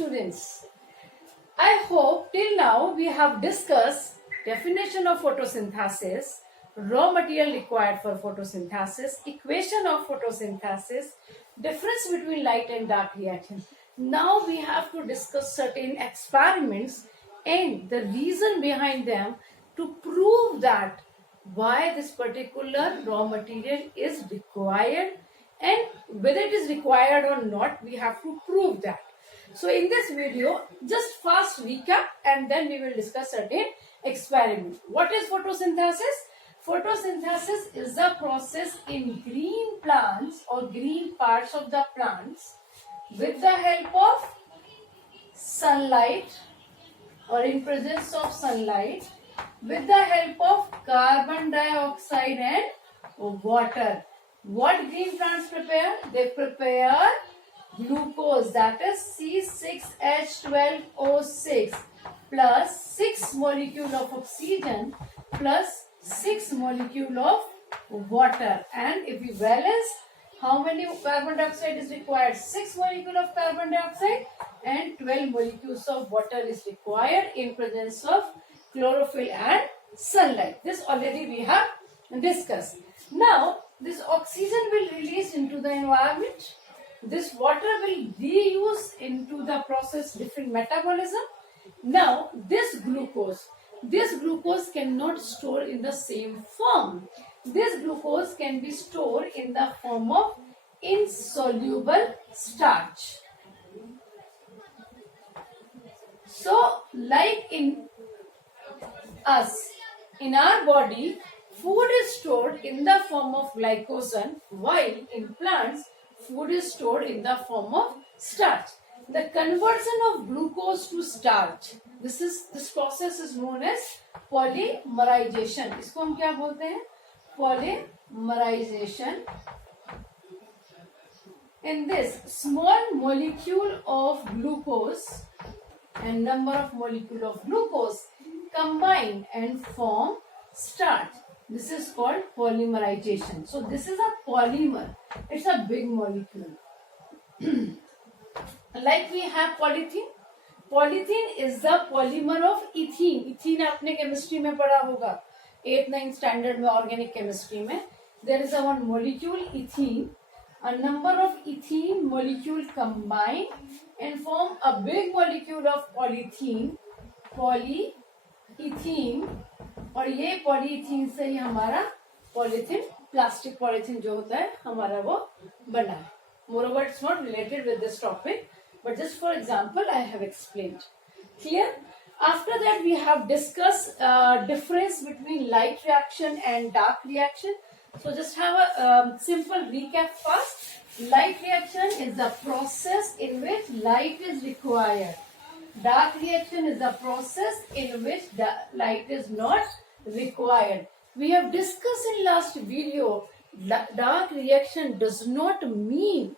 students. I hope till now we have discussed definition of photosynthesis, raw material required for photosynthesis, equation of photosynthesis, difference between light and dark reaction. Now we have to discuss certain experiments and the reason behind them to prove that why this particular raw material is required, and whether it is required or not, we have to prove that. So in this video, just fast recap and then we will discuss certain experiment. What is photosynthesis? Photosynthesis is the process in green plants or green parts of the plants with the help of sunlight or in presence of sunlight, with the help of carbon dioxide and water. What green plants prepare? They prepare glucose, that is C6H12O6 plus 6 molecule of oxygen plus 6 molecule of water. And if we balance, how many carbon dioxide is required? 6 molecule of carbon dioxide and 12 molecules of water is required in presence of chlorophyll and sunlight. This already we have discussed. Now this oxygen will release into the environment. This water will be used into the process different metabolism. Now this glucose cannot store in the same form. This glucose can be stored in the form of insoluble starch. So like in us, in our body, food is stored in the form of glycogen, while in plants, food is stored in the form of starch. The conversion of glucose to starch, this process is known as polymerization. इसको हम क्या बोलते हैं? Polymerization. In this, small molecule of glucose and number of molecule of glucose combine and form starch. This is called polymerization. So this is a polymer. It's a big molecule. Like we have polythene. Polythene is the polymer of ethene. Ethene आपने chemistry में पढ़ा होगा. 8th-9th standard में organic chemistry में. There is a one molecule ethene. A number of ethene molecule combine and form a big molecule of polyethene. Polyethene. और ये पॉलीथीन से ही हमारा पॉलीथीन, प्लास्टिक पॉलीथीन जो होता है हमारा वो बना है. Moreover, it's not related with this topic, but just for example, I have explained. Clear? After that, we have discussed difference between light reaction and dark reaction. So just have a simple recap first. Light reaction is the process in which light is required. Dark reaction is the process in which the light is not required. We have discussed in last video, dark reaction does not mean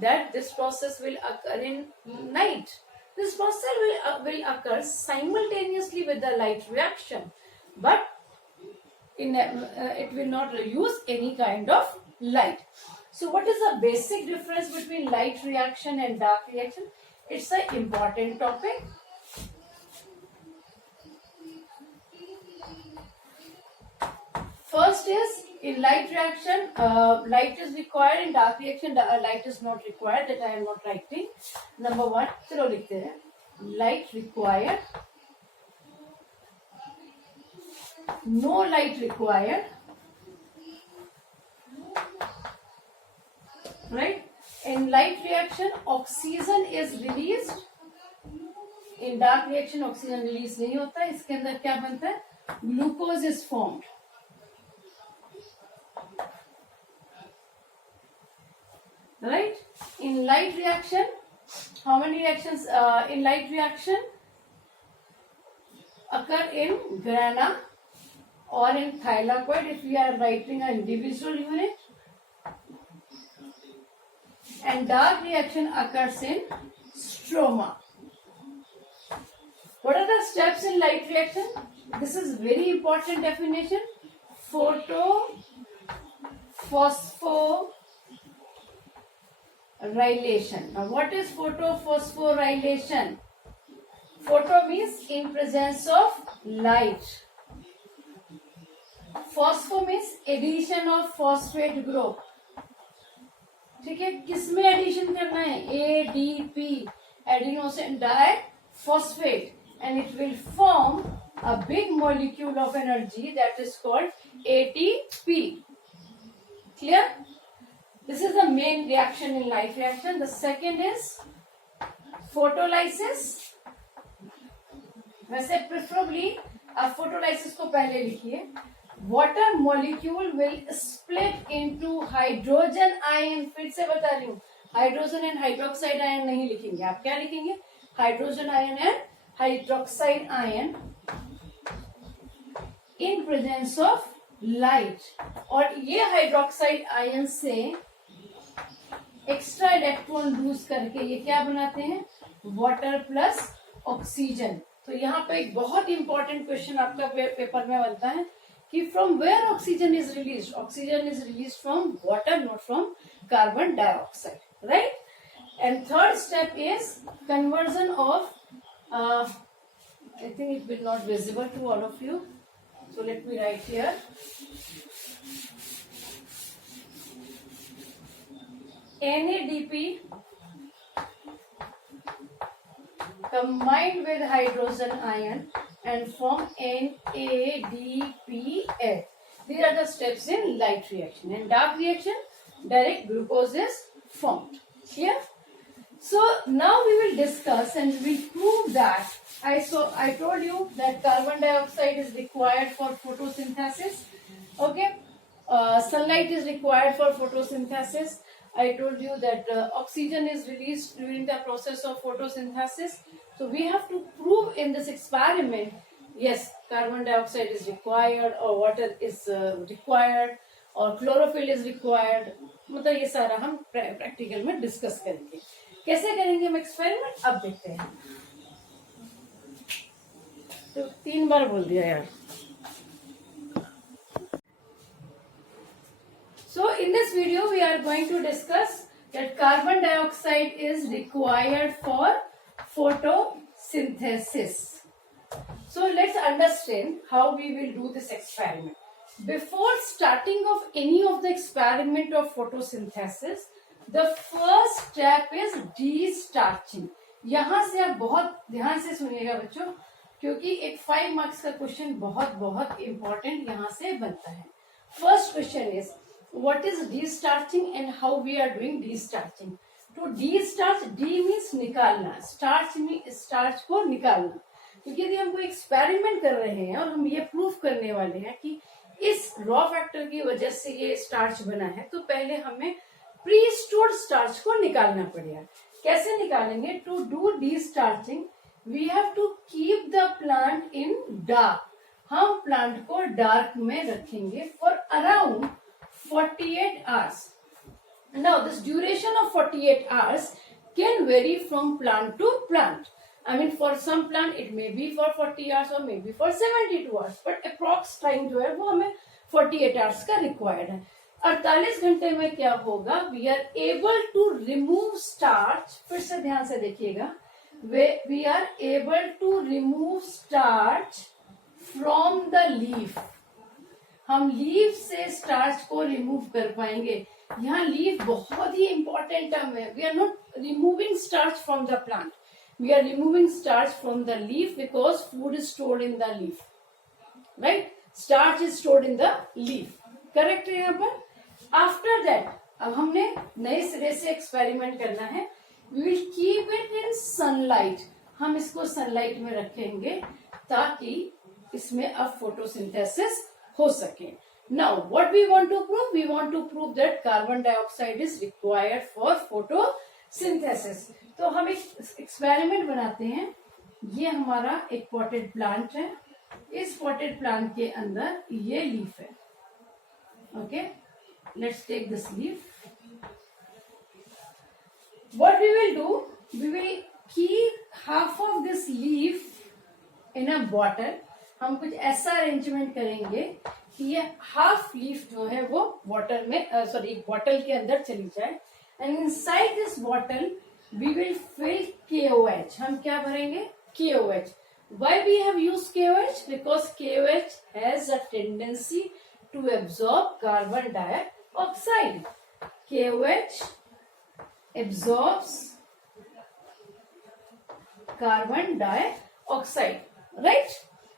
that this process will occur in night. This process will occur simultaneously with the light reaction, but it will not use any kind of light. So what is the basic difference between light reaction and dark reaction? It's an important topic. First is, in light reaction, light is required. In dark reaction, light is not required. That I am not writing. Number 1, चलो लिखते हैं. Light required. No light required. Right? In light reaction, oxygen is released. In dark reaction, oxygen release नहीं होता. इसके अंदर क्या बनता है? Glucose is formed. Right? In light reaction, how many reactions in light reaction occur in grana or in thylakoid if we are writing an individual unit? And dark reaction occurs in stroma. What are the steps in light reaction? This is very important definition. Photophospho photosynthesylation. Now what is photophosphorylation? Photo means in presence of light. Phospho means addition of phosphate group. ठीक है, किसमें एडिशन करना है? ADP, adenosine diphosphate, and it will form a big molecule of energy that is called ATP. Clear? This is the main reaction in light reaction. The second is photolysis. वैसे प्रेफरेबली आप फोटोलाइसिस को पहले लिखिए. Water molecule will split into hydrogen ion. फिर से बता रही हूँ, हाइड्रोजन एंड हाइड्रोक्साइड आयन नहीं लिखेंगे. आप क्या लिखेंगे? Hydrogen ion and hydroxide ion in presence of light. और ये हाइड्रोक्साइड आयन से एक्स्ट्रा इलेक्ट्रॉन लूज करके ये क्या बनाते हैं? Water plus oxygen. तो यहाँ पे एक बहुत इंपॉर्टेंट क्वेश्चन आपका पेपर में बनता है कि from where oxygen is release. Oxygen is release from water, not from carbon dioxide, right? And third step is conversion of, I think it will not visible to all of you, so let me write here. NADP combined with hydrogen ion and form NADPH. These are the steps in light reaction. In dark reaction, direct glucose is formed. Clear? So now we will discuss and we will prove that I told you that carbon dioxide is required for photosynthesis. Okay, sunlight is required for photosynthesis. I told you that oxygen is released during the process of photosynthesis. So we have to prove in this experiment, yes, carbon dioxide is required, or water is required, or chlorophyll is required. मतलब ये सारा हम प्रैक्टिकल में डिस्कस करेंगे. कैसे करेंगे हम एक्सपेरिमेंट, अब देखते हैं. तो 3 बार बोल दिया यार. So in this video we are going to discuss that carbon dioxide is required for photosynthesis. So let's understand how we will do this experiment. Before starting of any of the experiment of photosynthesis, the first step is de-starching. यहाँ से आप बहुत ध्यान से सुनिएगा बच्चों, क्योंकि एक 5 मार्क्स का क्वेश्चन बहुत बहुत इंपॉर्टेंट यहाँ से बनता है. First question is what is de-starching and how we are doing de-starching. To de-starch, D means निकालना, स्टार्च में स्टार्च को निकालना. क्योंकि यदि हम कोई एक्सपेरिमेंट कर रहे हैं और हम ये प्रूव करने वाले हैं कि इस रॉ फैक्टर की वजह से ये स्टार्च बना है, तो पहले हमें प्री स्टोर्ड स्टार्च को निकालना पड़ेगा. कैसे निकालेंगे? To do de-starching we have to keep the plant in dark. हम प्लांट को डार्क में रखेंगे for around 48 hours. Now this duration of 48 hours can vary from plant to plant. I mean for some plant it may be for 40 hours or maybe for 72 hours, but approx time जो है वो हमें 48 hours का required है. 48 घंटे में क्या होगा? We are able to remove starch. फिर से ध्यान से देखिएगा. We are able to remove starch from the leaf. हम लीफ से स्टार्च को रिमूव कर पाएंगे. यहाँ लीफ बहुत ही इंपॉर्टेंट टर्म है. We are not removing starch from the plant, we are removing starch from the leaf because food is stored in the leaf, right? Starch is stored in the leaf. Correct है यहाँ पर. After that अब हमने नए सिरे से experiment करना है. We will keep it in sunlight. हम इसको सनलाइट में रखेंगे ताकि इसमें अब फोटोसिंथेसिस हो सके. Now what we want to prove? We want to prove that carbon dioxide is required for photosynthesis. तो हम एक एक्सपेरिमेंट बनाते हैं. ये हमारा एक पॉटेड प्लांट है. इस पॉटेड प्लांट के अंदर ये लीफ है. Okay, let's take this leaf. What we will do, we will keep half of this leaf in a bottle. हम कुछ ऐसा अरेंजमेंट करेंगे कि ये हाफ लीफ जो है वो वाटर में एक बॉटल के अंदर चली जाए. and inside this bottle we will fill KOH. हम क्या भरेंगे? KOH. Why we have used KOH? Because KOH has a tendency to absorb carbon dioxide. KOH absorbs carbon dioxide, right?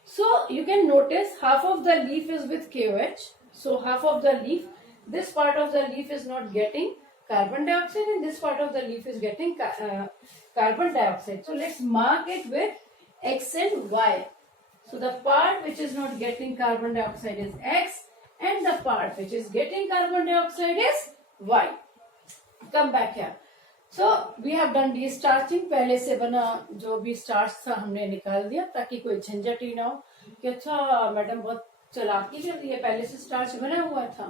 So you can notice half of the leaf is with KOH. So half of the leaf, this part of the leaf is not getting carbon dioxide and this part of the leaf is getting carbon dioxide. So let's mark it with X and Y. So the part which is not getting carbon dioxide is X and the part which is getting carbon dioxide is Y. Come back here. So we have done de-starching. पहले से बना जो भी स्टार्च था हमने निकाल दिया ताकि कोई झंझट ही ना हो कि अच्छा मैडम बहुत चालाकी कर रही है, पहले से स्टार्च बना हुआ था,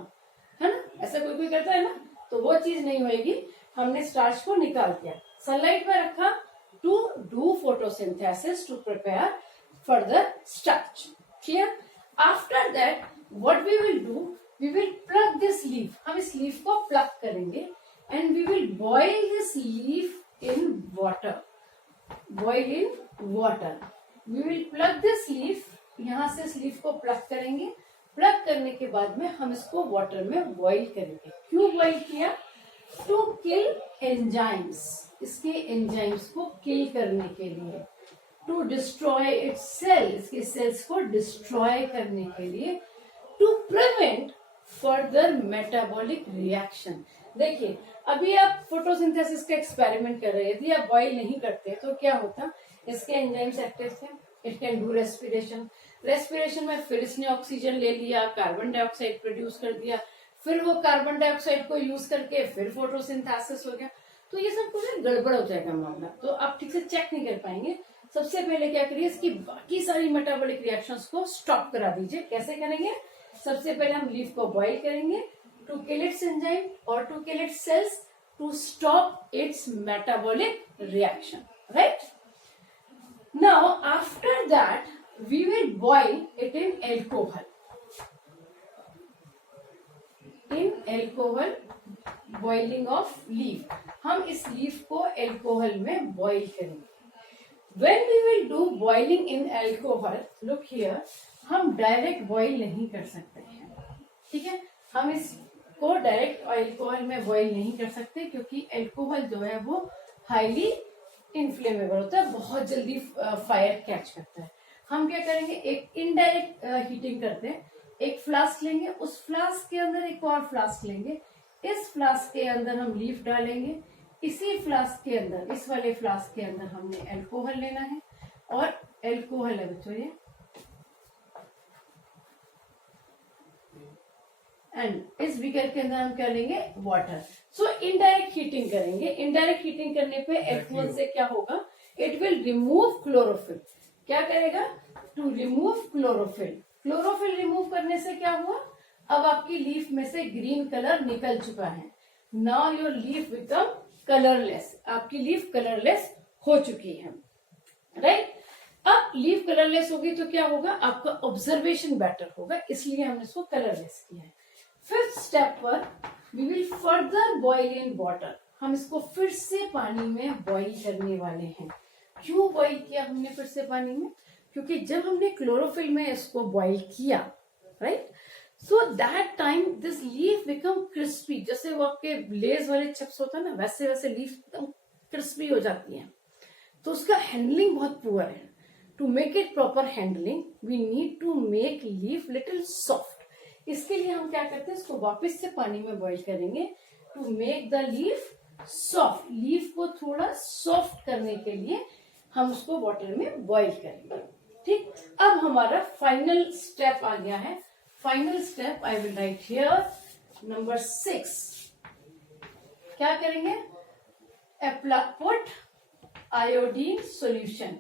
है ना? ऐसा कोई कोई करता है ना, तो वो चीज नहीं होगी. हमने स्टार्च को निकाल दिया, सनलाइट में रखा to do photosynthesis to prepare further starch. Clear? After that what we will do, we will pluck this leaf. हम इस लीफ को प्लग करेंगे and we will boil this leaf in water. Boil in water. We will plug this leaf. यहाँ से इस लीफ को प्लग करेंगे. प्लग करने के बाद में हम इसको वाटर में बॉईल करेंगे. क्यों बॉईल किया? To kill enzymes. इसके एंजाइम्स को किल करने के लिए. To destroy its cell. इसके सेल्स को डिस्ट्रॉय करने के लिए. To prevent further metabolic reaction. देखिए अभी आप फोटोसिंथेसिस का एक्सपेरिमेंट कर रहे हैं, यदि आप बॉईल नहीं करते तो क्या होता? इसके एंजाइम्स एक्टिव थे. It can do respiration. Respiration में फिर इसने ऑक्सीजन ले लिया, कार्बन डाइऑक्साइड प्रोड्यूस कर दिया, फिर वो कार्बन डाइऑक्साइड को यूज करके फिर फोटोसिंथेसिस हो गया. तो ये सब कुछ गड़बड़ हो जाएगा मामला, तो आप ठीक से चेक नहीं कर पाएंगे. सबसे पहले क्या करिए, इसकी बाकी सारी मेटाबॉलिक रिएक्शंस को स्टॉप करा दीजिए. कैसे करेंगे? सबसे पहले हम लीफ को बॉईल करेंगे to kill its enzyme or to kill its cells to stop its metabolic reaction, right? Now after that we will boil it in alcohol. In alcohol, boiling of leaf. हम इस leaf को alcohol में boil करेंगे. When we will do boiling in alcohol, look here, हम direct boil नहीं कर सकते हैं, ठीक है? हम इस को डायरेक्ट अल्कोहल में बॉईल नहीं कर सकते क्योंकि अल्कोहल जो है वो हाईली इन्फ्लेमेबल होता है, बहुत जल्दी फायर कैच करता है. हम क्या करेंगे, एक इनडायरेक्ट हीटिंग करते हैं. एक फ्लास्क लेंगे, उस फ्लास्क के अंदर एक और फ्लास्क लेंगे. इस फ्लास्क के अंदर हम लीफ डालेंगे. इसी फ्लास्क के अंदर, इस वाले फ्लास्क के अंदर हमने अल्कोहल लेना है और अल्कोहल है बच्चों ये, एंड इस बीकर के अंदर हम क्या लेंगे, वाटर. सो इनडायरेक्ट हीटिंग करेंगे. इनडायरेक्ट हीटिंग करने पे अल्कोहल से क्या होगा, इट विल रिमूव क्लोरोफिल. क्या करेगा, to remove chlorophyll. Chlorophyll remove करने से क्या हुआ, अब आपकी लीफ में से ग्रीन कलर निकल चुका है. Now your leaf become colourless. आपकी लीफ कलरलेस हो चुकी है, राइट? अब लीफ कलरलेस होगी तो क्या होगा, आपका ऑब्जर्वेशन बेटर होगा, इसलिए हमने इसको कलरलेस किया है. फिफ्थ स्टेप पर we will further boil in water. हम इसको फिर से पानी में बॉईल करने वाले हैं. क्यों बॉईल किया हमने फिर से पानी में, क्योंकि जब हमने क्लोरोफिल में इसको बॉईल किया, right, so that time this leaf become crispy. जैसे वो आपके लेज वाले चिप्स होता है ना, वैसे वैसे लीफ एकदम क्रिस्पी हो जाती है. तो उसका हैंडलिंग बहुत पुअर है. To make it proper handling we need to make leaf little soft. इसके लिए हम क्या करते हैं, इसको वापस से पानी में बॉईल करेंगे to make the leaf soft. Leaf को थोड़ा सॉफ्ट करने के लिए हम उसको वाटर में बॉईल करेंगे. ठीक, अब हमारा फाइनल स्टेप आ गया है. Final step I will write here, number 6. क्या करेंगे, put iodine solution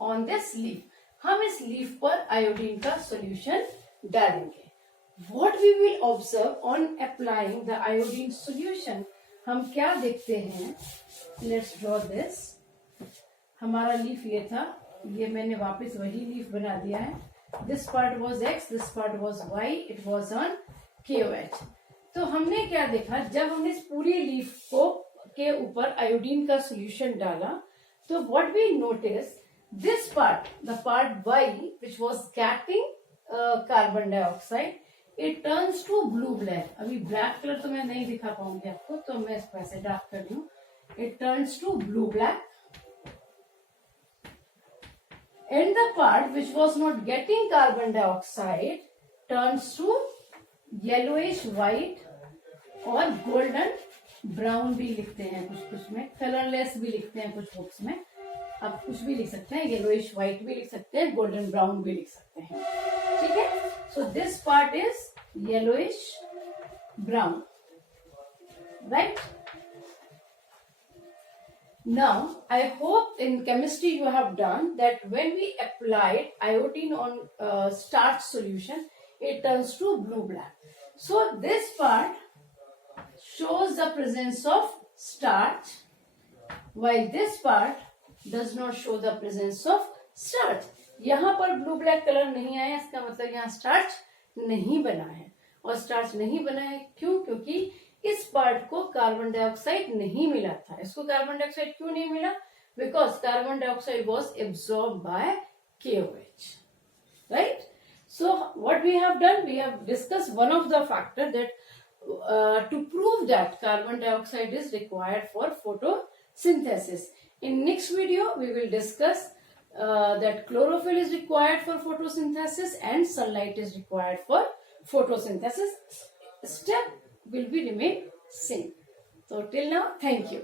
on this leaf. हम इस लीफ पर आयोडीन का सॉल्यूशन डालेंगे. What we will observe on applying the iodine solution, हम क्या देखते हैं, let's draw this. हमारा लीफ ये था, ये मैंने वापस वही लीफ बना दिया है. This part was X, this part was Y, it was on KOH. तो हमने क्या देखा, जब हमने इस पूरी लीफ को के ऊपर आयोडीन का सोल्यूशन डाला, तो what we notice, this part, the part Y which was getting carbon dioxide, it turns to blue black. अभी ब्लैक कलर तो मैं नहीं दिखा पाऊंगी आपको, तो मैं इसको ऐसे डार्क कर रही हूँ. It turns to blue black. And the part which was not getting carbon dioxide turns to yellowish white और golden brown भी लिखते हैं कुछ में, कलरलेस भी लिखते हैं कुछ बुक्स में. आप कुछ भी लिख सकते हैं, येलोइश व्हाइट भी लिख सकते हैं, गोल्डन ब्राउन भी लिख सकते हैं. ठीक है. So this part is yellowish brown, right. Now, I hope in chemistry you have done that when we applied iodine on starch solution, it turns to blue-black. So, this part shows the presence of starch, while this part does not show the presence of starch. यहाँ पर blue-black color नहीं आया, इसका मतलब यहाँ starch नहीं बना है. और starch नहीं बना है क्यों? क्योंकि इस पार्ट को कार्बन डाइऑक्साइड नहीं मिला था. इसको कार्बन डाइऑक्साइड क्यों नहीं मिला? Because carbon dioxide was absorb by KOH, right. So what we have done, we have discuss one of the factor that to prove that carbon dioxide is required for photosynthesis. In next video we will discuss that chlorophyll is required for photosynthesis and sunlight is required for photosynthesis. Step will be remain same. So till now, thank you.